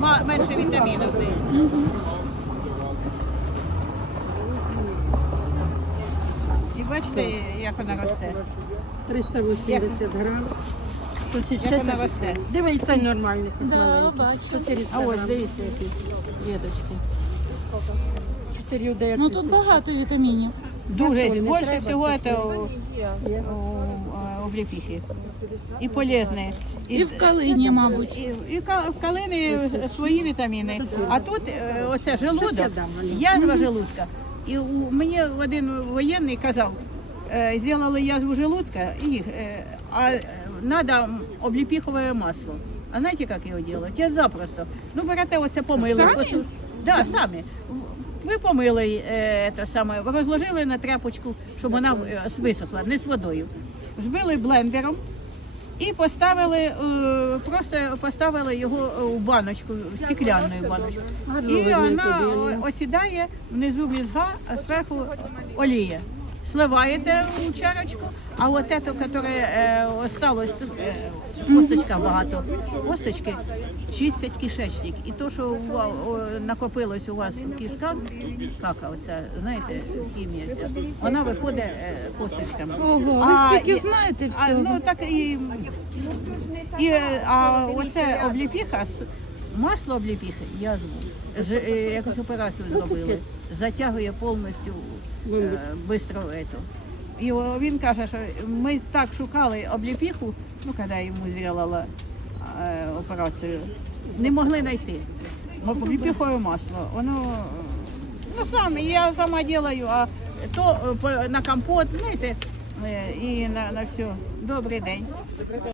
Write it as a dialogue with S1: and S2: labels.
S1: менше вітамінів. І бачите, як вона росте.
S2: 380 грам.
S1: Як вона росте.
S2: Дивись, нормальний.
S3: Да, бачу.
S1: А ось дивіться, які веточки.
S2: 4 дає
S3: Ну тут багато вітамінів.
S1: Дуже більше всього
S2: це
S1: облепихи. І полезне.
S3: І в калині, мабуть.
S1: І, і в калини свої вітаміни. А тут е, оце желудок, язва желудка. І у, мені один воєнний казав, е, зробили язву желудка, і, е, а треба обліпіхове масло. А знаєте, як його робити? Я запросто. Ну, берете оце помили. Да, самі. Ми помили е, те саме, розложили на тряпочку, щоб вона е, висохла, не з водою. Збили блендером, і поставили е, просто поставили його у баночку, в стеклянну баночку. І вона осідає внизу мізга, а зверху олія. Сливаєте у чарочку, а от це, яке е, осталось, е, косточка багато, косточки чистять кишечник. І то, що у ва- о, накопилось у вас в кишках, кака оця, знаєте, хімія ця, вона виходить е, косточками.
S3: Ого, ви стільки знаєте
S1: а, ну так і, і а оце обліпіха, масло обліпіхи, я зву. Ж, е, якусь операцію зробили. Затягує повністю е, бистро. І о, він каже, що ми так шукали обліпіху, ну коли йому зробила е, операцію, не могли знайти. Обліпіхове масло, воно ну саме, я сама делаю, а то е, по- на компот, знаєте, е, і на, на все. Добрий день.